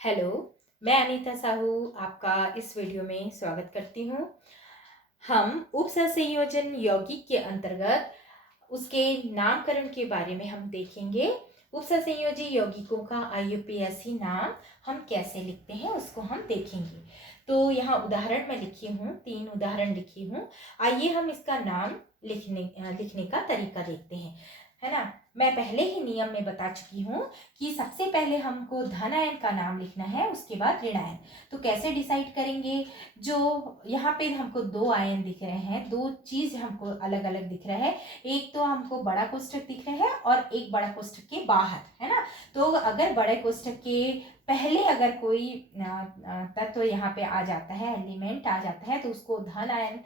Hello, मैं अनीता साहू आपका इस वीडियो में स्वागत करती हूँ। हम उपसंयोजन यौगिक के अंतर्गत उसके नामकरण के बारे में हम देखेंगे। उपसंयोजी यौगिकों का IUPAC नाम हम कैसे लिखते हैं उसको हम देखेंगे। तो यहाँ उदाहरण मैं लिखी हूँ, 3 उदाहरण लिखी हूँ। आइए हम इसका नाम लिखने का तरीका देखते हैं, है ना। मैं पहले ही नियम में बता चुकी हूँ कि सबसे पहले हमको धन आयन का नाम लिखना है, उसके बाद ऋण आयन। तो कैसे डिसाइड करेंगे? जो यहाँ पे हमको 2 आयन दिख रहे हैं, 2 चीज हमको अलग अलग दिख रहा है। एक तो हमको बड़ा कोष्ठक दिख रहा है और एक बड़ा कोष्ठक के बाहर, है ना। तो अगर बड़े कोष्ठक के पहले अगर कोई तत्व यहाँ पे आ जाता है, एलिमेंट आ जाता है, तो उसको धन आयन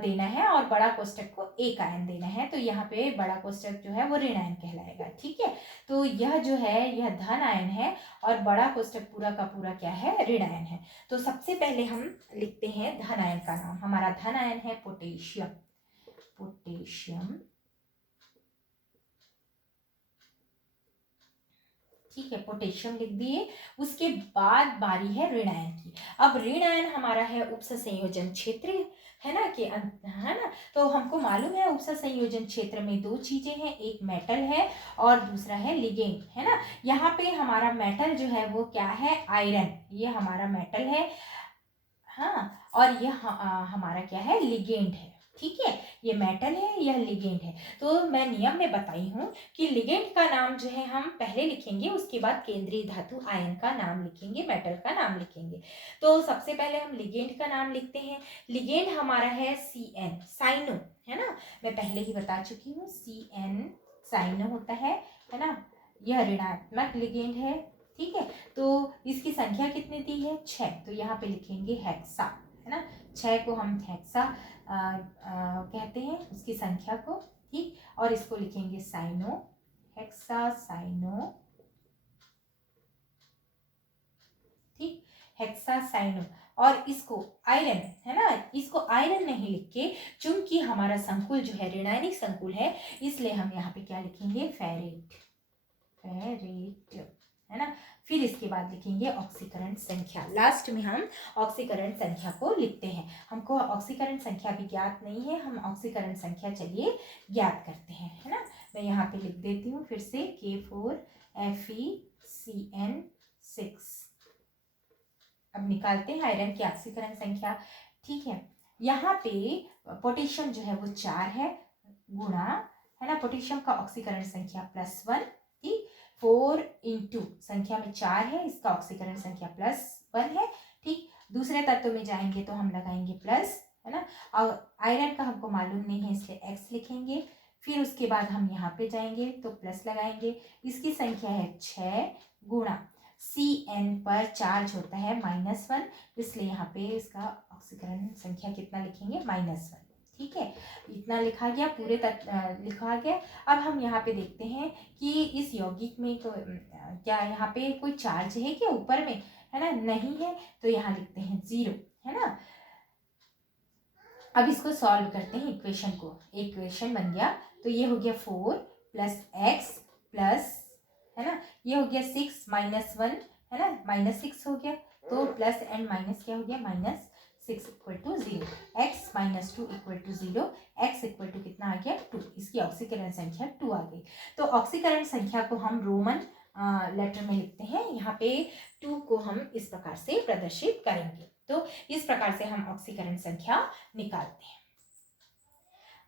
देना है और बड़ा कोष्ठक को एक आयन देना है। तो यहाँ पे बड़ा कोष्ठक जो है वो ऋण आयन कहलाएगा, ठीक है। तो यह जो है यह धन आयन है और बड़ा कोष्ठक पूरा का पूरा क्या है? ऋण आयन है। तो सबसे पहले हम लिखते हैं धन आयन का नाम। हमारा धन आयन है पोटेशियम। पोटेशियम, ठीक है, पोटेशियम लिख दिए। उसके बाद बारी है ऋण आयन की। अब ऋण आयन हमारा है उपसंयोजन क्षेत्र, है ना, है ना। तो हमको मालूम है उपसंयोजन क्षेत्र में 2 चीजें हैं, एक मेटल है और दूसरा है लिगेंड, है ना। यहाँ पे हमारा मेटल जो है वो क्या है? आयरन, ये हमारा मेटल है, हाँ। और यह हमारा क्या है? लिगेंड है, ठीक है। ये मेटल है, यह लिगेंड है। तो मैं नियम में बताई हूँ कि लिगेंड का नाम जो है हम पहले लिखेंगे, उसके बाद केंद्रीय धातु आयन का नाम लिखेंगे, मेटल का नाम लिखेंगे। तो सबसे पहले हम लिगेंड का नाम लिखते हैं। लिगेंड हमारा है CN, साइनो, है ना। मैं पहले ही बता चुकी हूँ, CN साइनो होता है ना। यह ऋणात्मक लिगेंड है, ठीक है। तो इसकी संख्या कितनी दी है? 6। तो यहाँ पे लिखेंगे हेक्सा, है ना। 6 को हम हेक्सा कहते हैं उसकी संख्या को, ठीक। और इसको लिखेंगे साइनो, हेक्सा साइनो, ठीक, हेक्सा साइनो। और इसको आयरन, है ना, इसको आयरन नहीं लिख के, चूंकि हमारा संकुल जो है ऋणायनिक संकुल है, इसलिए हम यहाँ पे क्या लिखेंगे? फेरेट, फेरेट, है ना। फिर इसके बाद लिखेंगे ऑक्सीकरण संख्या। लास्ट में हम ऑक्सीकरण संख्या को लिखते हैं। हमको ऑक्सीकरण संख्या भी ज्ञात नहीं है, हम ऑक्सीकरण संख्या चलिए ज्ञात करते हैं, है ना। मैं यहाँ पे लिख देती हूँ फिर से, K4FeCN6। अब निकालते हैं आयरन की ऑक्सीकरण संख्या, ठीक है। यहाँ पे पोटेशियम जो है वो 4 है, गुणा, है ना, पोटेशियम का ऑक्सीकरण संख्या +1, ठीक। 4 इंटू संख्या में 4 है, इसका ऑक्सीकरण संख्या +1 है, ठीक। दूसरे तत्व में जाएंगे तो हम लगाएंगे प्लस, है ना। और आयरन का हमको मालूम नहीं है, इसलिए X लिखेंगे। फिर उसके बाद हम यहाँ पे जाएंगे तो प्लस लगाएंगे। इसकी संख्या है 6 गुणा CN पर चार्ज होता है -1, इसलिए यहाँ पे इसका ऑक्सीकरण संख्या कितना लिखेंगे? -1, ठीक है। इतना लिखा गया, पूरे लिखा गया। अब हम यहाँ पे देखते हैं कि इस यौगिक में तो क्या यहाँ पे कोई चार्ज है क्या ऊपर में? है ना, नहीं है। तो यहाँ लिखते हैं 0, है ना। अब इसको सॉल्व करते हैं इक्वेशन को। इक्वेशन बन गया, तो ये हो गया 4 + x प्लस, है ना, ये हो गया 6 - 1, है ना, -6 हो गया। तो प्लस एंड माइनस क्या हो गया? -6 = 0। x - 2 = 0। x = कितना आ गया? 2। इसकी ऑक्सीकरण संख्या 2 आ गई। तो ऑक्सीकरण संख्या को हम रोमन लेटर में लिखते हैं। यहाँ पे 2 को हम इस प्रकार से प्रदर्शित करेंगे। तो इस प्रकार से हम ऑक्सीकरण संख्या निकालते हैं।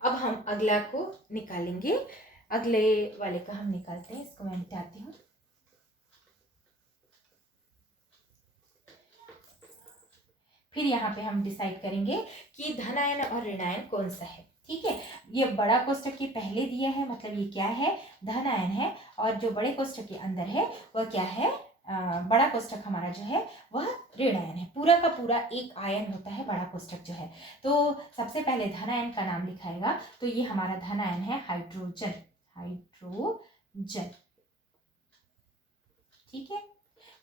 अब हम अगला को निकालेंगे। अगले वाले का हम निकालते हैं, इसको मैं मिटाती हूँ। फिर यहाँ पे हम डिसाइड करेंगे कि धन आयन और ऋण आयन कौन सा है, ठीक है। ये बड़ा कोष्ठक के पहले दिया है, मतलब ये क्या है? धन आयन है। और जो बड़े कोष्ठक के अंदर है वह क्या है? बड़ा कोष्ठक हमारा जो है वह ऋण आयन है। पूरा का पूरा एक आयन होता है बड़ा कोष्ठक जो है। तो सबसे पहले धन आयन का नाम लिखाएगा, तो ये हमारा धन आयन है हाइड्रोजन, हाइड्रोजन, ठीक है।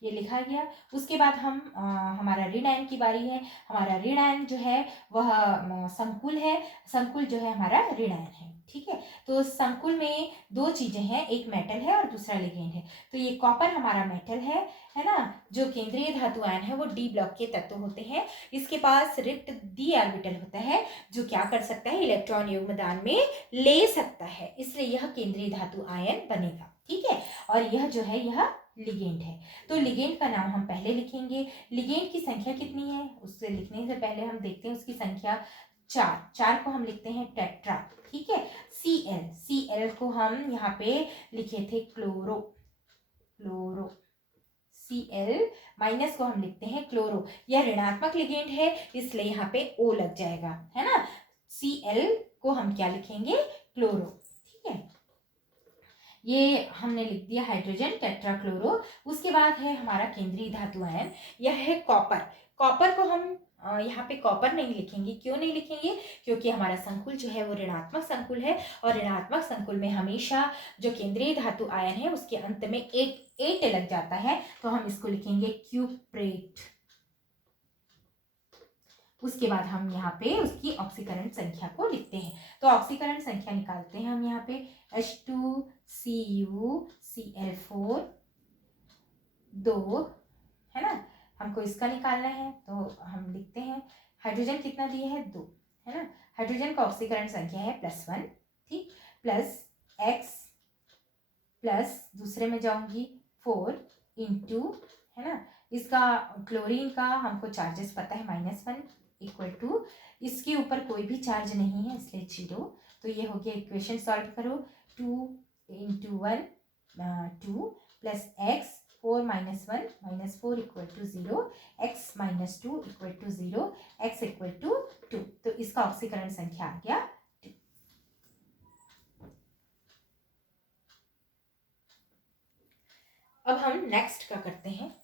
ये लिखा गया। उसके बाद हम हमारा ऋण आयन की बारी है। हमारा ऋण आयन जो है वह संकुल है। संकुल जो है हमारा ऋण आयन है। ठीक है, तो संकुल में दो चीजें हैं, एक मेटल है और दूसरा लिगेंड है। तो ये कॉपर हमारा मेटल है ना। जो केंद्रीय धातु आयन है वो डी ब्लॉक के तत्व होते हैं। इसके पास रिक्त डी ऑर्बिटल होता है जो क्या कर सकता है, इलेक्ट्रॉन युग्मदान में ले सकता है, इसलिए यह केंद्रीय धातु आयन बनेगा। ठीक है, और यह जो है यह लिगेंड है। तो लिगेंड का नाम हम पहले लिखेंगे। लिगेंड की संख्या कितनी है उससे लिखने से पहले हम देखते हैं उसकी संख्या 4। 4 को हम लिखते हैं टेट्रा। ठीक है, Cl को हम यहाँ पे लिखे थे क्लोरो। Cl माइनस को हम लिखते हैं क्लोरो। यह ऋणात्मक लिगेंड है इसलिए यहाँ पे O लग जाएगा, है ना। Cl को हम क्या लिखेंगे, क्लोरो। ठीक है, ये हमने लिख दिया हाइड्रोजन टेट्राक्लोरो। उसके बाद है हमारा केंद्रीय धातु आयन, यह है कॉपर। कॉपर को हम यहाँ पे कॉपर नहीं लिखेंगे। क्यों नहीं लिखेंगे, क्योंकि हमारा संकुल जो है वो ऋणात्मक संकुल है और ऋणात्मक संकुल में हमेशा जो केंद्रीय धातु आयन है उसके अंत में एक एट लग जाता है, तो हम इसको लिखेंगे क्यूप्रेट। उसके बाद हम यहाँ पे उसकी ऑक्सीकरण संख्या को लिखते हैं। तो ऑक्सीकरण संख्या निकालते हैं हम यहाँ पे H2CuCl4 2, है ना। हमको इसका निकालना है तो हम लिखते हैं हाइड्रोजन कितना दिए है 2, है ना। हाइड्रोजन का ऑक्सीकरण संख्या है +1। ठीक, प्लस X प्लस दूसरे में जाऊंगी 4 इंटू, है ना। इसका क्लोरीन का हमको चार्जेस पता है -1 इक्वल टू, इसके ऊपर कोई भी चार्ज नहीं है इसलिए 0। तो ये हो गया, इक्वेशन सॉल्व करो। 2 into 1 2 plus X 4 -1 -4 equal to 0, X -2 equal to 0, X equal to 2। तो इसका ऑक्सीकरण संख्या आ गया 2। अब हम नेक्स्ट का करते हैं।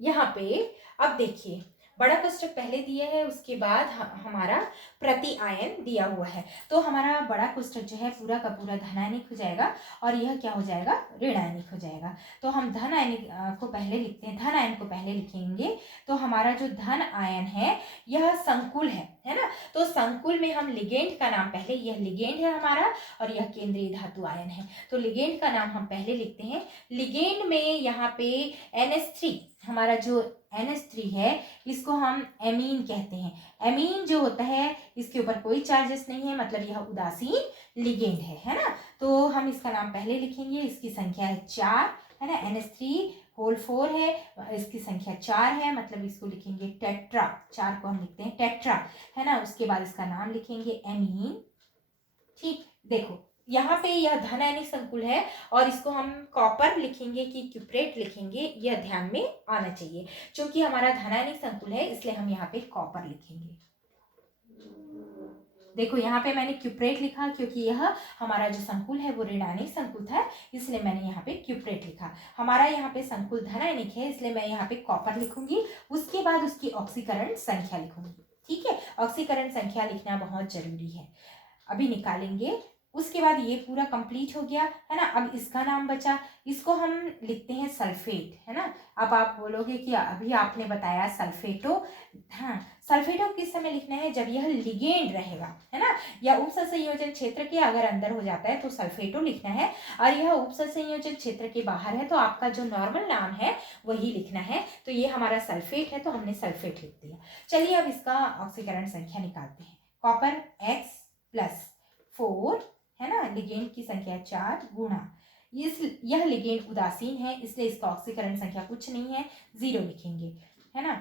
यहाँ पे अब देखिए, बड़ा कोष्ठक पहले दिया है, उसके बाद हमारा प्रति आयन दिया हुआ है। तो हमारा बड़ा कोष्ठक जो है पूरा का पूरा धनायनिक हो जाएगा और यह क्या हो जाएगा, ऋणायनिक हो जाएगा। तो हम धन आयन को पहले लिखते हैं, धन आयन को पहले लिखेंगे। तो हमारा जो धन आयन है यह संकुल है ना। तो संकुल में हम लिगेंड का नाम पहले, यह लिगेंड है हमारा और यह केंद्रीय धातु आयन है। तो लिगेंड का नाम हम पहले लिखते हैं। लिगेंड में यहाँ पे NH3, हमारा जो NH3 है इसको हम एमीन कहते हैं। एमीन जो होता है इसके ऊपर कोई चार्जेस नहीं है, मतलब यह उदासीन लिगेंड है ना। तो हम इसका नाम पहले लिखेंगे। इसकी संख्या है 4, है ना। NH3 है, इसकी संख्या 4 है, मतलब इसको लिखेंगे टेट्रा। 4 को हम लिखते हैं टेट्रा, है ना। उसके बाद इसका नाम लिखेंगे एमीन। ठीक, देखो यहाँ पे यह धनायनिक संकुल है और इसको हम कॉपर लिखेंगे कि क्यूप्रेट लिखेंगे, यह ध्यान में आना चाहिए। क्योंकि हमारा धनायनिक संकुल है इसलिए हम यहाँ पे कॉपर लिखेंगे। देखो यहाँ पे मैंने क्यूप्रेट लिखा क्योंकि यह हमारा जो संकुल है वो ऋणायनिक संकुल था, इसलिए मैंने यहाँ पे क्यूप्रेट लिखा। हमारा यहाँ पे संकुल धनायनिक है इसलिए मैं यहाँ पे कॉपर लिखूंगी। उसके बाद उसकी ऑक्सीकरण संख्या लिखूंगी। ठीक है, ऑक्सीकरण संख्या लिखना बहुत जरूरी है। अभी निकालेंगे। उसके बाद ये पूरा कंप्लीट हो गया, है ना। अब इसका नाम बचा, इसको हम लिखते हैं सल्फेट, है ना। अब आप बोलोगे कि अभी आपने बताया सल्फेटो, हाँ, सल्फेटो किस समय लिखना है, जब यह लिगेंड रहेगा, है ना, या उपसंयोजन क्षेत्र के अगर अंदर हो जाता है तो सल्फेटो लिखना है, और यह उपसंयोजन क्षेत्र के बाहर है तो आपका जो नॉर्मल नाम है वही लिखना है। तो ये हमारा सल्फेट है तो हमने सल्फेट लिख दिया। चलिए अब इसका ऑक्सीकरण संख्या निकालते हैं। कॉपर X प्लस 4, है ना, लिगेंड की संख्या 4 गुणा, यह लिगेंड उदासीन है इसलिए इसका ऑक्सीकरण संख्या कुछ नहीं है, 0 लिखेंगे, है ना,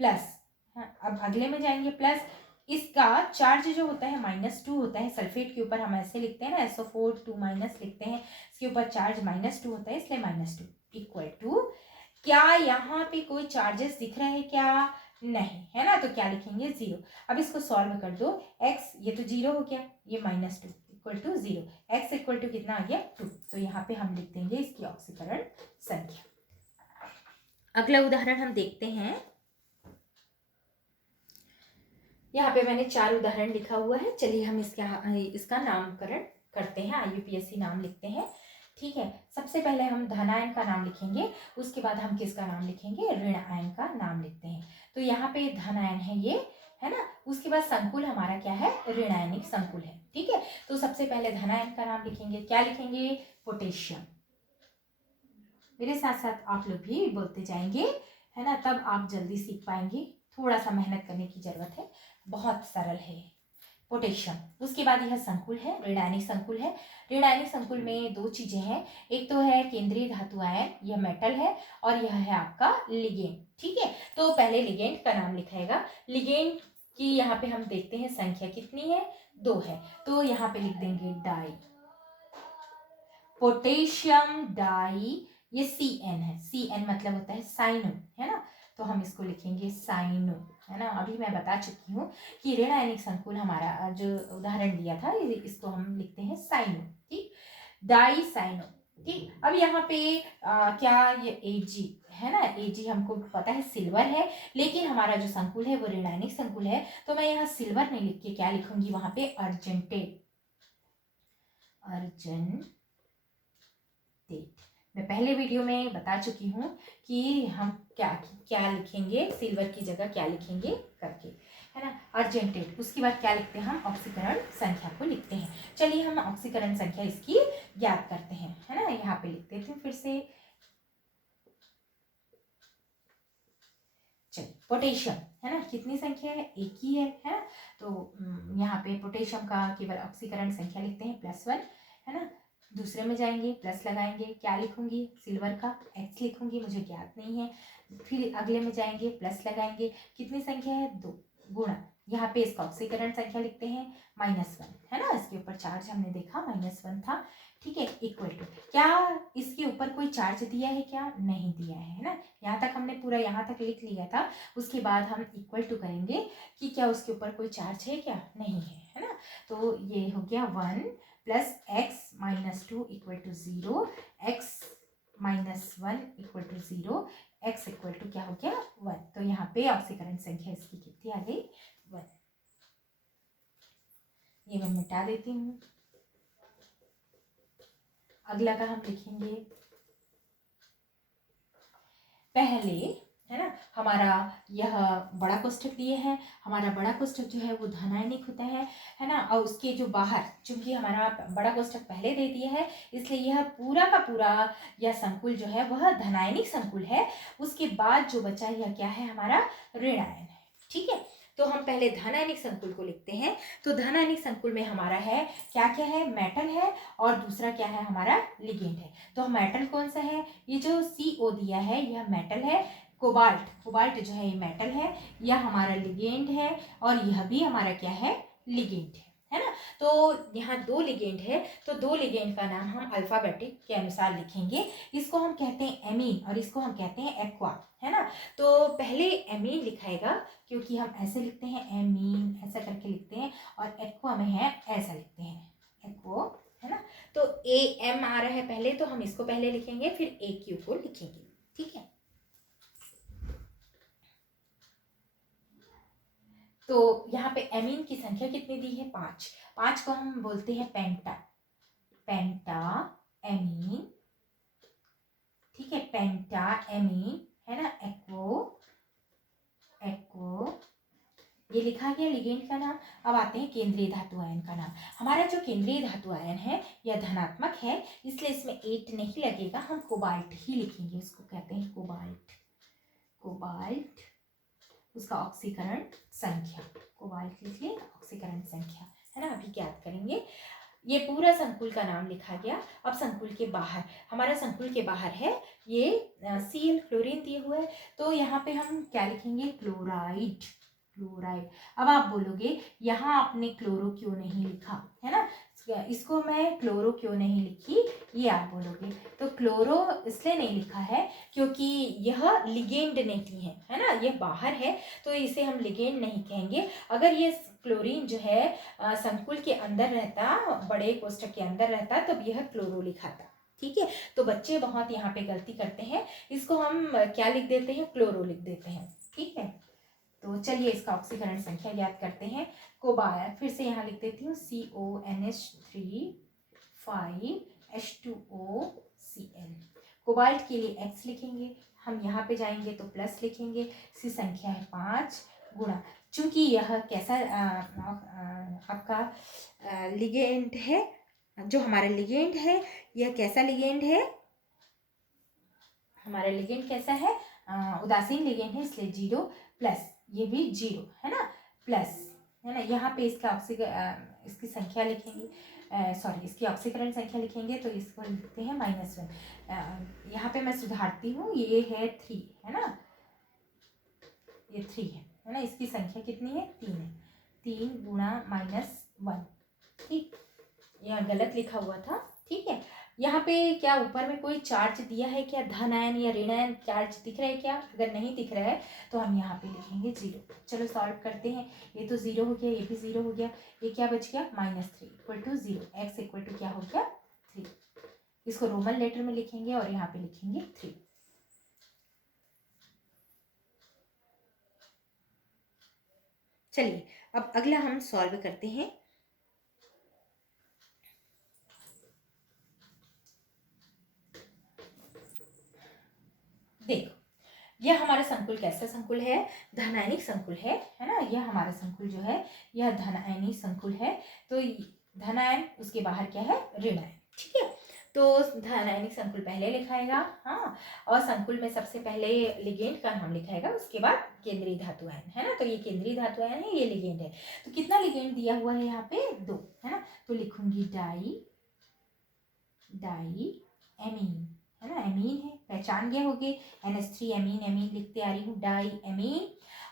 प्लस, हाँ, अब अगले में जाएंगे, प्लस इसका चार्ज जो होता है -2 होता है। सल्फेट के ऊपर हम ऐसे लिखते हैं ना, SO4 2 माइनस लिखते हैं, इसके ऊपर चार्ज -2 होता है इसलिए -2 इक्वल टू, क्या यहाँ पे कोई चार्जेस दिख रहे हैं क्या, नहीं, है ना, तो क्या लिखेंगे 0। अब इसको सॉल्व कर दो। x, ये तो 0 हो गया, ये -2 equal to 0, x equal to कितना आ गया 2। तो यहाँ पे हम लिख देंगे इसकी ऑक्सीकरण संख्या। अगला उदाहरण हम देखते हैं। यहाँ पे मैंने 4 उदाहरण लिखा हुआ है। चलिए हम इसका नामकरण करते हैं, IUPAC नाम लिखते हैं। ठीक है, सबसे पहले हम धनायन का नाम लिखेंगे, उसके बाद हम किसका नाम लिखेंगे, ऋण आयन का नाम लिखते हैं। तो यहाँ पे धनायन है ये, है ना। उसके बाद संकुल हमारा क्या है, ऋणायनिक संकुल है। ठीक है, तो सबसे पहले धनायन का नाम लिखेंगे, क्या लिखेंगे, पोटेशियम। मेरे साथ साथ आप लोग भी बोलते जाएंगे, है ना, तब आप जल्दी सीख पाएंगे। थोड़ा सा मेहनत करने की जरूरत है, बहुत सरल है। पोटेशियम, उसके बाद यह संकुल है, ऋणायनिक संकुल है। ऋणायनिक संकुल में 2 चीजें हैं, एक तो है केंद्रीय धातु आयन, यह मेटल है, और यह है आपका लिगेंड। ठीक है, तो पहले लिगेंड का नाम लिखाएगा। लिगेंड की यहाँ पे हम देखते हैं संख्या कितनी है, 2 है, तो यहाँ पे लिख देंगे डाई, पोटेशियम डाई। ये CN है, CN मतलब होता है साइनो, है ना, तो हम इसको लिखेंगे साइनो, है ना। अभी मैं बता चुकी हूँ कि ऋणायनिक संकुल हमारा जो उदाहरण दिया था, इसको हम लिखते हैं साइनो। ठीक, डाई साइनो। ठीक, अब यहाँ पे क्या ये Ag है ना, Ag हमको पता है सिल्वर है, लेकिन हमारा जो संकुल है वो ऋणायनिक संकुल है, तो मैं यहाँ सिल्वर नहीं लिख के क्या लिखूंगी, वहां पे अर्जेंटेट। मैं पहले वीडियो में बता चुकी हूँ कि हम क्या क्या लिखेंगे, सिल्वर की जगह क्या लिखेंगे करके, है ना, अर्जेंटेट। उसके बाद क्या लिखते हैं, हम ऑक्सीकरण संख्या को लिखते हैं। चलिए हम ऑक्सीकरण संख्या इसकी ज्ञात करते हैं, है ना। यहाँ पे लिख देते हैं फिर से। चलिए, पोटेशियम, है ना, कितनी संख्या है, एक ही है ना। तो यहाँ पे पोटेशियम का केवल ऑक्सीकरण संख्या लिखते हैं +1, है ना। दूसरे में जाएंगे, प्लस लगाएंगे, क्या लिखूंगी, सिल्वर का X लिखूंगी, मुझे ज्ञात नहीं है। फिर अगले में जाएंगे, प्लस लगाएंगे, कितनी संख्या है, 2, गुणा, यहाँ पे इसका ऑक्सीकरण संख्या लिखते हैं -1, है ना। इसके ऊपर चार्ज हमने देखा -1 था। ठीक है, इक्वल टू, क्या इसके ऊपर कोई चार्ज दिया है, क्या नहीं दिया है ना। यहाँ तक हमने पूरा यहाँ तक लिख लिया था। उसके बाद हम इक्वल टू करेंगे कि क्या उसके ऊपर कोई चार्ज है, क्या नहीं है ना। तो ये हो गया 1 + x - 2 = 0, x - 1 = 0, x = क्या हो गया, 1। तो यहाँ पे ऑक्सीकरण संख्या इसकी कितनी आ गई, 1। ये मैं मिटा देती हूँ। अगला का हम लिखेंगे, पहले, है ना, हमारा यह बड़ा कोष्ठक दिए हैं। हमारा बड़ा कोष्ठक जो है वो धनायनिक होता है ना। और उसके जो बाहर, चूंकि हमारा बड़ा कोष्ठक पहले दे दिया है, इसलिए यह पूरा का पूरा यह संकुल जो है वह धनायनिक संकुल है। उसके बाद जो बचा यह क्या है, हमारा ऋणायन है। ठीक है, तो हम पहले धनायनिक संकुल को लिखते हैं। तो धनायनिक संकुल में हमारा है क्या क्या है, मेटल है, और दूसरा क्या है, हमारा लिगेंड है। तो मेटल कौन सा है, ये जो CO दिया है यह मेटल है। कोबाल्ट, कोबाल्ट जो है ये मेटल है, यह हमारा लिगेंड है, और यह भी हमारा क्या है, लिगेंड है ना। तो यहाँ 2 लिगेंड है, तो 2 लिगेंड का नाम हम अल्फाबेटिक के अनुसार लिखेंगे। इसको हम कहते हैं एमीन, और इसको हम कहते हैं एक्वा, है ना। तो पहले एमीन लिखाएगा, क्योंकि हम ऐसे लिखते हैं एमीन, ऐसा करके लिखते हैं, और एक्वा में है ऐसा लिखते हैं, एक्वो, है ना। तो AM आ रहा है पहले, तो हम इसको पहले लिखेंगे, फिर AQ को लिखेंगे। ठीक है, तो यहाँ पे एमीन की संख्या कितनी दी है, 5। 5 को हम बोलते हैं पेंटा, पेंटा एमीन। ठीक है, पेंटा एमीन, है ना। एक्वो, एक्वो, ये लिखा गया लिगेंड का नाम। अब आते हैं केंद्रीय धातु आयन का नाम। हमारा जो केंद्रीय धातु आयन है यह धनात्मक है, इसलिए इसमें 8 नहीं लगेगा, हम कोबाल्ट ही लिखेंगे, उसको कहते हैं कोबाल्ट, कोबाल्ट। उसका ऑक्सीकरण संख्या, कोबाल्ट लिख लिया, ऑक्सीकरण संख्या, है ना। अभी ज्ञात करेंगे। ये पूरा संकुल का नाम लिखा गया। अब संकुल के बाहर, हमारा संकुल के बाहर है ये Cl, क्लोरीन दिए हुए, तो यहाँ पे हम क्या लिखेंगे, क्लोराइड, क्लोराइड। अब आप बोलोगे यहाँ आपने क्लोरो क्यों नहीं लिखा, है ना, इसको मैं क्लोरो क्यों नहीं लिखी, ये आप बोलोगे। तो क्लोरो इसलिए नहीं लिखा है क्योंकि यह लिगेंड नहीं है ना, ये बाहर है, तो इसे हम लिगेंड नहीं कहेंगे। अगर ये क्लोरीन जो है संकुल के अंदर रहता, बड़े कोष्ठक के अंदर रहता, तब यह क्लोरो लिखाता। ठीक है, तो बच्चे बहुत यहाँ पे गलती करते हैं, इसको हम क्या लिख देते हैं, क्लोरो लिख देते हैं। ठीक है, तो चलिए इसका ऑक्सीकरण संख्या ज्ञात करते हैं। कोबाल्ट, फिर से यहाँ लिख देती हूँ CONH3 5H2OCl। कोबाल्ट के लिए X लिखेंगे, हम यहाँ पे जाएंगे तो प्लस लिखेंगे। इसकी संख्या है 5 गुणा, चूंकि यह कैसा आपका लिगेंड है, जो हमारा लिगेंड है यह कैसा लिगेंड है, हमारा लिगेंड कैसा है, उदासीन लिगेंड है, इसलिए 0 प्लस ये भी 0 है ना, प्लस है ना। यहाँ पे इसका इसकी संख्या लिखेंगे, सॉरी इसकी ऑक्सीकरण संख्या लिखेंगे तो इसको लिखते हैं -1। यहाँ पे मैं सुधारती हूँ, ये है 3 है ना, ये 3 है ना। इसकी संख्या कितनी है, 3 है, 3 गुणा -1। ठीक, यह गलत लिखा हुआ था, ठीक है। यहाँ पे क्या ऊपर में कोई चार्ज दिया है क्या, धन आयन या ऋण आयन चार्ज दिख रहा है क्या? अगर नहीं दिख रहा है तो हम यहाँ पे लिखेंगे 0। चलो सॉल्व करते हैं। ये तो 0 हो गया, ये भी 0 हो गया, ये क्या बच गया -3 equal to 0। X equal to क्या हो गया 3। इसको रोमन लेटर में लिखेंगे और यहाँ पे लिखेंगे 3। चलिए अब अगला हम सॉल्व करते हैं। देखो यह हमारा संकुल कैसा संकुल है, धनायनिक संकुल है ना। यह हमारा संकुल जो है यह धनायनिक संकुल है। तो धनायन, उसके बाहर क्या है, ऋण आयन, ठीक है। तो धनायनिक संकुल पहले लिखाएगा, हाँ, और संकुल में सबसे पहले लिगेंड का नाम लिखाएगा, उसके बाद केंद्रीय धातु आयन है ना। तो ये केंद्रीय धातु आयन है, ये लिगेंड है। तो कितना लिगेंड दिया हुआ है यहाँ पे, 2 है ना। तो लिखूंगी डाई एमीन है ना, एमीन है, पहचान गए होगे, NH3 एमीन, एमीन लिखते आ रही हूँ, डाई एमीन।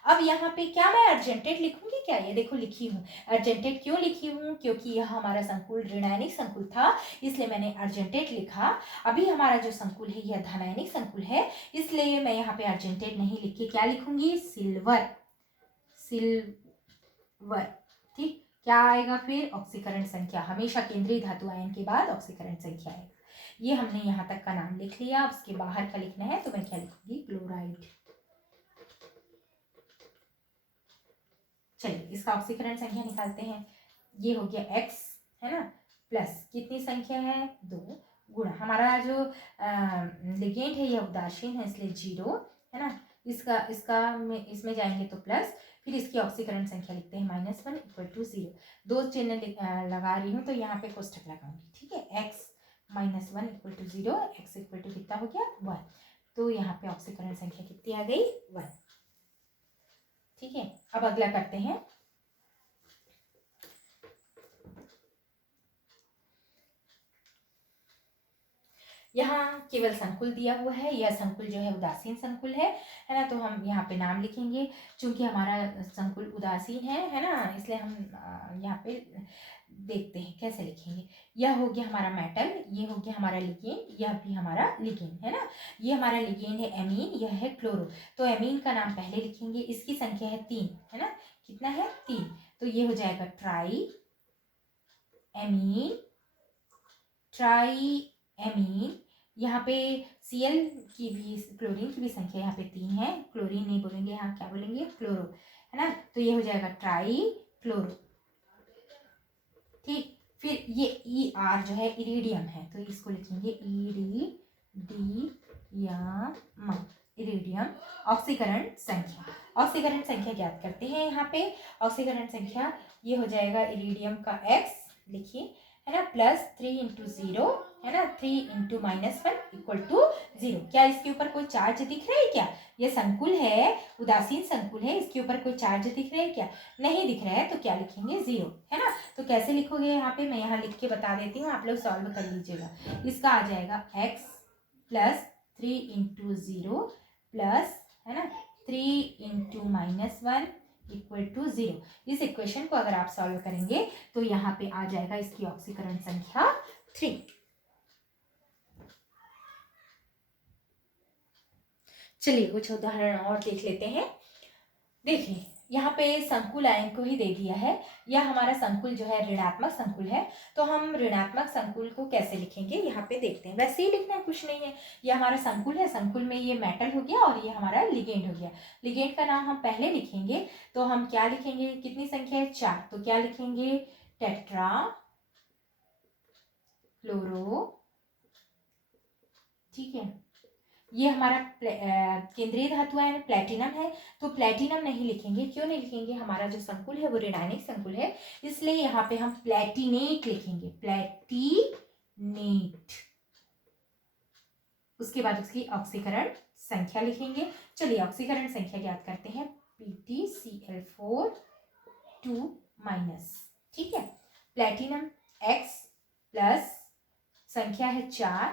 अब यहाँ पे क्या मैं अर्जेंटेट लिखूंगी क्या, ये देखो लिखी हूँ। अर्जेंटेट क्यों लिखी हूँ, क्योंकि यह हमारा संकुल ऋणायनिक संकुल था, इसलिए मैंने अर्जेंटेट लिखा। अभी हमारा जो संकुल है यह धनायनिक संकुल है, इसलिए मैं यहाँ पे अर्जेंटेट नहीं लिख के क्या लिखूंगी, सिल्वर, सिल्वर। ठीक, क्या आएगा फिर, ऑक्सीकरण संख्या। हमेशा केंद्रीय धातु आयन के बाद ऑक्सीकरण संख्या आएगा। ये हमने यहाँ तक का नाम लिख लिया। अब उसके बाहर का लिखना है तो मैं क्या लिखूंगी, क्लोराइड। चलिए इसका ऑक्सीकरण संख्या निकालते हैं। ये हो गया X है ना, प्लस कितनी संख्या है, 2 गुणा हमारा जो लिगेंड है यह उदासीन है, इसलिए 0 है ना। इसमें जाएंगे तो प्लस, फिर इसकी ऑक्सीकरण संख्या लिखते हैं -1 इक्वल टू 0। 2 चिन्ह लगा रही हूँ तो यहाँ पे कोष्ठक लगाऊंगी, ठीक है। X -1 equal to 0, x equal to कितना हो गया 1। तो यहाँ पे ऑक्सीकरण संख्या कितनी आ गई, 1। ठीक है, अब अगला करते हैं। यहाँ केवल संकुल दिया हुआ है, यह संकुल जो है उदासीन संकुल है ना। तो हम यहाँ पे नाम लिखेंगे, चूंकि हमारा संकुल उदासीन है ना, इसलिए हम यहाँ पे देखते हैं कैसे लिखेंगे। यह हो गया हमारा मेटल, ये हो गया हमारा लिगेंड, यह भी हमारा लिगेंड है ना। ये हमारा लिगेंड है एमीन, यह है क्लोरो। तो एमीन का नाम पहले लिखेंगे, इसकी संख्या है 3 है ना, कितना है 3। तो ये हो जाएगा ट्राई एमीन, ट्राई एमीन। यहाँ पे Cl की भी, क्लोरीन की भी संख्या यहाँ पे 3 है। क्लोरीन नहीं बोलेंगे, यहाँ क्या बोलेंगे, क्लोरो है ना। तो ये हो जाएगा ट्राई क्लोरो। ठीक, फिर ये ER जो है इरिडियम है, तो इसको लिखेंगे इरिडियम, इरिडियम। ऑक्सीकरण संख्या, ऑक्सीकरण संख्या ज्ञात करते हैं। यहाँ पे ऑक्सीकरण संख्या ये हो जाएगा इरिडियम का X लिखिए है ना, प्लस 3 इंटू 0 है ना, 3 इंटू -1 इक्वल टू 0। क्या इसके ऊपर कोई चार्ज दिख रहा है क्या, ये संकुल है, उदासीन संकुल है, इसके ऊपर कोई चार्ज दिख रहा है क्या, नहीं दिख रहा है। तो क्या लिखेंगे, 0 है ना। तो कैसे लिखोगे, यहाँ पे मैं यहाँ लिख के बता देती हूँ, आप लोग सॉल्व कर लीजिएगा। इसका आ जाएगा X प्लस 3 इंटू 0 प्लस है ना 3 इंटू -1 इक्वल टू 0। इस इक्वेशन को अगर आप सॉल्व करेंगे तो यहाँ पे आ जाएगा इसकी ऑक्सीकरण संख्या 3। चलिए कुछ उदाहरण और देख लेते हैं। देखिए यहाँ पे संकुल आयन को ही दे दिया है। यह हमारा संकुल जो है ऋणात्मक संकुल है। तो हम ऋणात्मक संकुल को कैसे लिखेंगे यहाँ पे देखते हैं। वैसे ही लिखना है, कुछ नहीं है। ये हमारा संकुल है, संकुल में ये मेटल हो गया और ये हमारा लिगेंड हो गया। लिगेंड का नाम हम पहले लिखेंगे, तो हम क्या लिखेंगे, कितनी संख्या है, 4, तो क्या लिखेंगे, टेट्रा क्लोरो, ठीक है। ये हमारा केंद्रीय धातु आयन प्लेटिनम है, तो प्लेटिनम नहीं लिखेंगे। क्यों नहीं लिखेंगे, हमारा जो संकुल है वो ऋणायनिक संकुल है, इसलिए यहाँ पे हम प्लेटिनेट लिखेंगे, प्लेटिनेट। उसके बाद उसकी ऑक्सीकरण संख्या लिखेंगे। चलिए ऑक्सीकरण संख्या ज्ञात करते हैं, PtCl4 2-, ठीक है। प्लेटिनम X प्लस संख्या है 4,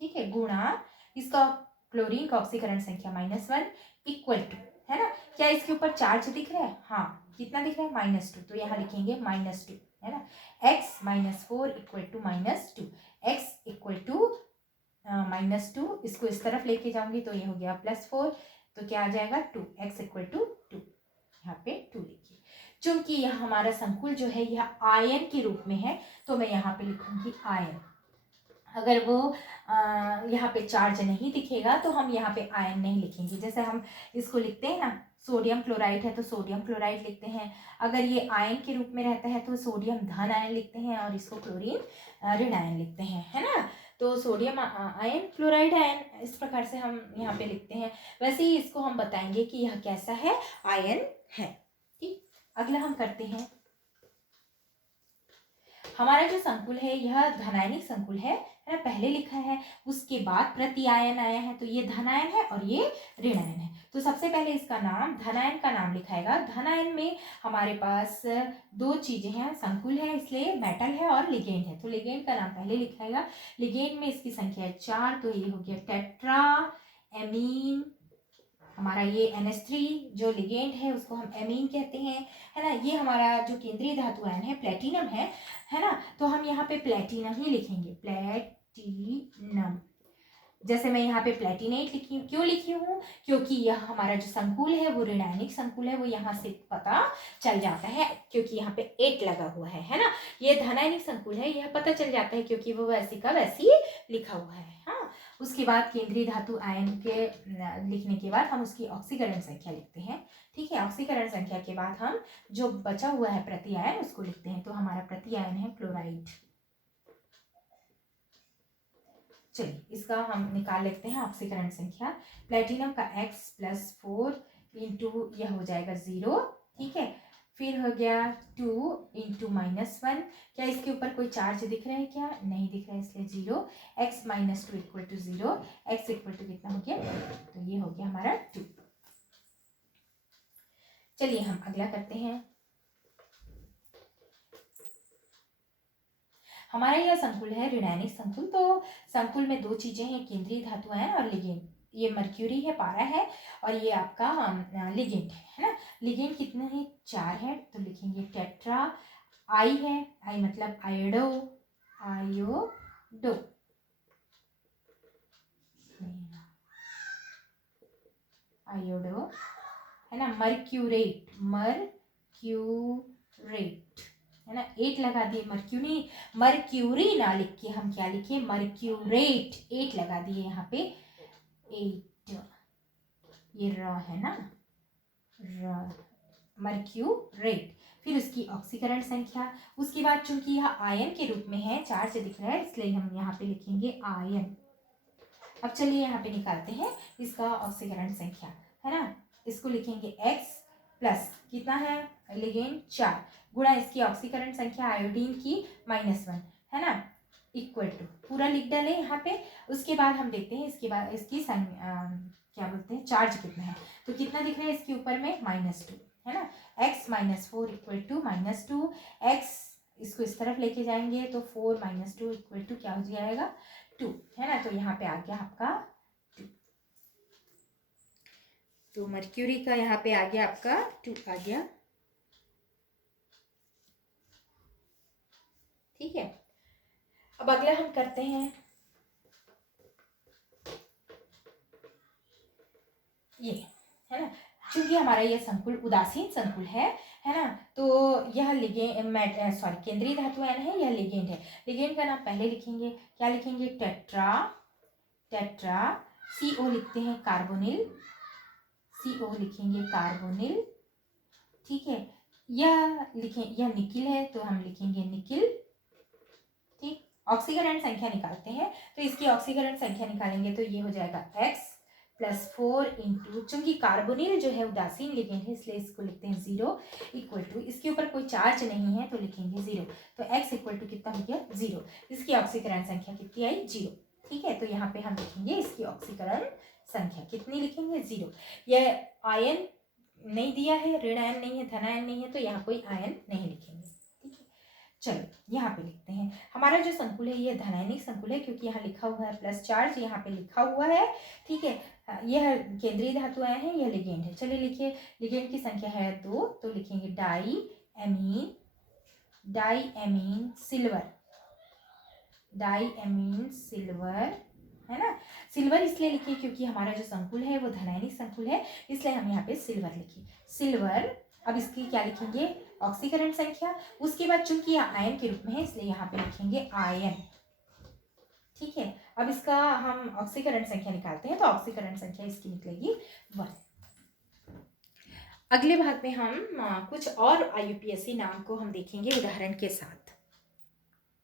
ठीक है, गुणा इसका क्लोरीन का ऑक्सीकरण संख्या -1 इक्वल टू, है ना। क्या इसके ऊपर चार्ज दिख रहा है, हाँ, कितना दिख रहा है, -2, तो यहाँ लिखेंगे -2, है ना। x -4 equal to -2, x equal to -2, इसको इस तरफ लेके जाऊंगी तो ये हो गया +4, तो क्या आ जाएगा 2, x इक्वल टू 2, यहाँ पे 2 लिखिए। चूंकि यह हमारा संकुल जो है यह आयन के रूप में है, तो मैं यहाँ पे लिखूंगी आयन। अगर वो यहाँ पे चार्ज नहीं दिखेगा तो हम यहाँ पे आयन नहीं लिखेंगे। जैसे हम इसको लिखते हैं ना, सोडियम क्लोराइड है तो सोडियम क्लोराइड लिखते हैं। अगर ये आयन के रूप में रहता है तो सोडियम धन आयन लिखते हैं और इसको क्लोरीन ऋण आयन लिखते हैं, है ना। तो सोडियम आयन, क्लोराइड आयन, इस प्रकार से हम यहाँ पे लिखते हैं। वैसे ही इसको हम बताएंगे कि यह कैसा है, आयन है, ठीक। अगला हम करते हैं, हमारा जो संकुल है यह धनायनिक संकुल है ना, पहले लिखा है, उसके बाद प्रति आयन आया है, तो ये धनायन है और ये ऋणायन है। तो सबसे पहले इसका नाम, धनायन का नाम लिखाएगा। धनायन में हमारे पास 2 चीजें हैं, संकुल है इसलिए मेटल है और लिगेंड है, तो लिगेंड का नाम पहले लिखाएगा। लिगेंड में इसकी संख्या है 4, तो ये हो गया टेट्रा एमीन। हमारा ये NH3 जो लिगेंड है उसको हम एमीन कहते हैं, है ना। ये हमारा जो केंद्रीय धातु आयन है प्लेटिनम है ना। तो हम यहाँ पे प्लेटिनम ही लिखेंगे, प्लेटिनम। जैसे मैं यहाँ पे प्लेटिनेट लिखी हूँ, क्यों लिखी हूँ, क्योंकि यह हमारा जो संकुल है वो ऋणायनिक संकुल है, वो यहाँ से पता चल जाता है क्योंकि यहाँ पे 8 लगा हुआ है ना। ये धनायनिक संकुल है, यह पता चल जाता है क्योंकि वो वैसी का वैसी लिखा हुआ है, हाँ। उसके बाद केंद्रीय धातु आयन के लिखने के बाद हम उसकी ऑक्सीकरण संख्या लिखते हैं, ठीक है। ऑक्सीकरण संख्या के बाद हम जो बचा हुआ है प्रति आयन उसको लिखते हैं। तो हमारा प्रति आयन है क्लोराइड। चलिए इसका हम निकाल लेते हैं ऑक्सीकरण संख्या। प्लेटिनम का x + 4 इंटू यह हो जाएगा 0, ठीक है। फिर हो गया 2 इंटू -1, क्या इसके ऊपर कोई चार्ज दिख रहा है, क्या नहीं दिख रहा है, इसलिए 0, x - 2 equal to 0, x equal to कितना हो गया, तो ये हो गया हमारा 2। चलिए हम अगला करते हैं। हमारा यह संकुल है ऋणायनिक संकुल। तो संकुल में 2 चीजें हैं, केंद्रीय धातु आयन और लिगेंड। ये मर्क्यूरी है, पारा है, और ये आपका लिगेंड है ना। लिगेंड कितने हैं, 4 है, तो लिखेंगे टेट्रा। आई है, आई मतलब आयोडो, आयोडो, आयोडो, है ना। मर्क्यूरेट, मर्क्यूरेट, है ना। 8 लगा दिए, मर्क्यूरी ना लिख के हम क्या लिखे, मर्क्यूरेट, 8 लगा दिए यहाँ पे, 8, ये र है ना, र, मर्क्यूरेट। फिर उसकी ऑक्सीकरण संख्या। उसके बाद चूंकि यह आयन के रूप में है, चार्ज दिख रहा है, इसलिए हम यहाँ पे लिखेंगे आयन। अब चलिए यहाँ पे निकालते हैं इसका ऑक्सीकरण संख्या, है ना। इसको लिखेंगे x प्लस कितना है, लिगेंड 4, गुणा इसकी ऑक्सीकरण संख्या आयोडीन की -1, है ना, इक्वल टू, पूरा लिख डाले यहाँ पे। उसके बाद हम देखते हैं इसके बाद इसकी क्या बोलते हैं, चार्ज कितना है, तो कितना दिख रहा है इसके ऊपर में, -2, है ना। x - 4 इक्वल टू -2, x इसको इस तरफ लेके जाएंगे तो 4 - 2 इक्वल टू क्या हो जाएगा, 2, है ना। तो यहाँ पे आ गया आपका 2, तो मर्क्यूरी का यहाँ पे आ गया आपका 2 आ गया, ठीक है। अब अगला हम करते हैं ये, है ना। चूंकि हमारा यह संकुल उदासीन संकुल है ना, तो यह केंद्रीय धातु आयन है, यह लिगेंड है। लिगेंड का नाम पहले लिखेंगे, क्या लिखेंगे? टेट्रा। टेट्रा। CO लिखते हैं कार्बोनिल, CO लिखेंगे कार्बोनिल, ठीक है। यह यह निकिल है तो हम लिखेंगे निकिल, ठीक। ऑक्सीकरण संख्या निकालते हैं, तो इसकी ऑक्सीकरण संख्या निकालेंगे तो ये हो जाएगा X+4 इंटू, चूंकि कार्बोनिल जो है उदासीन लिगेंड है इसलिए इसको लिखते हैं 0 इक्वल टू, इसके ऊपर कोई चार्ज नहीं है तो लिखेंगे 0, तो X इक्वल टू कितना हो गया? 0। इसकी ऑक्सीकरण संख्या कितनी आई? 0, ठीक है। तो यहाँ पे हम लिखेंगे इसकी ऑक्सीकरण संख्या कितनी लिखेंगे? 0। यह आयन नहीं दिया है, ऋण आयन नहीं है, धन आयन नहीं है, तो यहाँ कोई आयन नहीं लिखेंगे, ठीक है। चलो यहाँ पे लिखते हैं, हमारा जो संकुल है यह धनायनिक संकुल है क्योंकि यहाँ लिखा हुआ है प्लस चार्ज, यहाँ पे लिखा हुआ है, ठीक है। यह केंद्रीय धातु आयन है, यह लिगेंड है। चलिए लिखिए, लिगेंड की संख्या है 2, तो लिखेंगे diammine silver, diammine silver, है ना। सिल्वर इसलिए लिखिए क्योंकि हमारा जो संकुल है वो धनायनिक संकुल है, इसलिए हम यहाँ पे सिल्वर लिखिए, सिल्वर। अब इसकी क्या लिखेंगे? ऑक्सीकरण संख्या। उसके बाद चूंकि यह आयन के रूप में है इसलिए यहाँ पे लिखेंगे आयन, ठीक है। अब इसका हम ऑक्सीकरण संख्या निकालते हैं, तो ऑक्सीकरण संख्या इसकी निकलेगी 1। अगले भाग में हम कुछ और IUPAC नाम को हम देखेंगे उदाहरण के साथ।